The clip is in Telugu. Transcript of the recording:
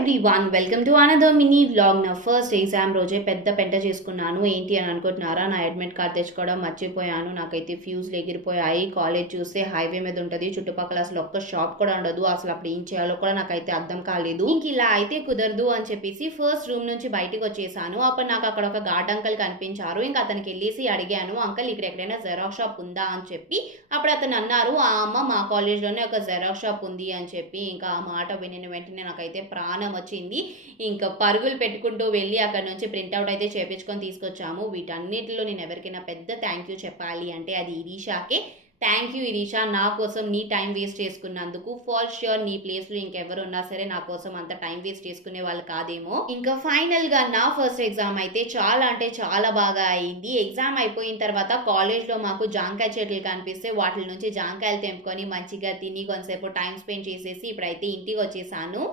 Everyone welcome to another mini vlog. నా ఫస్ట్ ఎగ్జామ్ రోజే పెద్ద పెంట చేసుకున్నాను. ఏంటి అని అనుకుంటున్నారా? నా అడ్మిట్ కార్డ్ తెచ్చుకోవడం మర్చిపోయాను. నాకైతే ఫ్యూజ్లు ఎగిరిపోయాయి. కాలేజ్ చూస్తే హైవే మీద ఉంటుంది. చుట్టుపక్కల అసలు ఒక్క షాప్ కూడా ఉండదు. అసలు అప్పుడు ఏం చేయాలో కూడా నాకైతే అర్థం కాలేదు. ఇంక ఇలా అయితే కుదరదు అని చెప్పేసి ఫస్ట్ రూమ్ నుంచి బయటకు వచ్చేసాను. అప్పుడు నాకు అక్కడ ఒక గార్డ్ అంకల్ కనిపించారు. ఇంకా అతనికి వెళ్ళేసి అడిగాను, అంకల్ ఇక్కడ ఎక్కడైనా జెరాక్స్ షాప్ ఉందా అని చెప్పి. అప్పుడు అతను అన్నారు, ఆ అమ్మ మా కాలేజ్లోనే ఒక జెరాక్స్ షాప్ ఉంది అని చెప్పి. ఇంకా ఆ మాట వినిన వెంటనే నాకైతే ప్రాణం వచ్చింది. ఇంకా పరుగులు పెట్టుకుంటూ వెళ్ళి అక్కడ నుంచి ప్రింట్అవుట్ అయితే చేపించుకొని తీసుకొచ్చాము. వీటన్నిటిలో నేను ఎవరికైనా పెద్ద థ్యాంక్ యూ చెప్పాలి అంటే అది ఇరీషాకే. థ్యాంక్ యూ ఇరీషా, నా కోసం నీ టైం వేస్ట్ చేసుకున్నందుకు. ఫర్ ష్యూర్ నీ ప్లేస్లో ఇంకెవరు ఉన్నా సరే నా కోసం అంత టైం వేస్ట్ చేసుకునే వాళ్ళు కాదేమో. ఇంకా ఫైనల్గా నా ఫస్ట్ ఎగ్జామ్ అయితే చాలా అంటే చాలా బాగా అయింది. ఎగ్జామ్ అయిపోయిన తర్వాత కాలేజ్లో మాకు జాంకాయ చెట్లు కనిపిస్తే వాటి నుంచి జాంకాయలు తెంపుకొని మంచిగా తిని కొంతసేపు టైం స్పెండ్ చేసేసి ఇప్పుడైతే ఇంటికి వచ్చేసాను.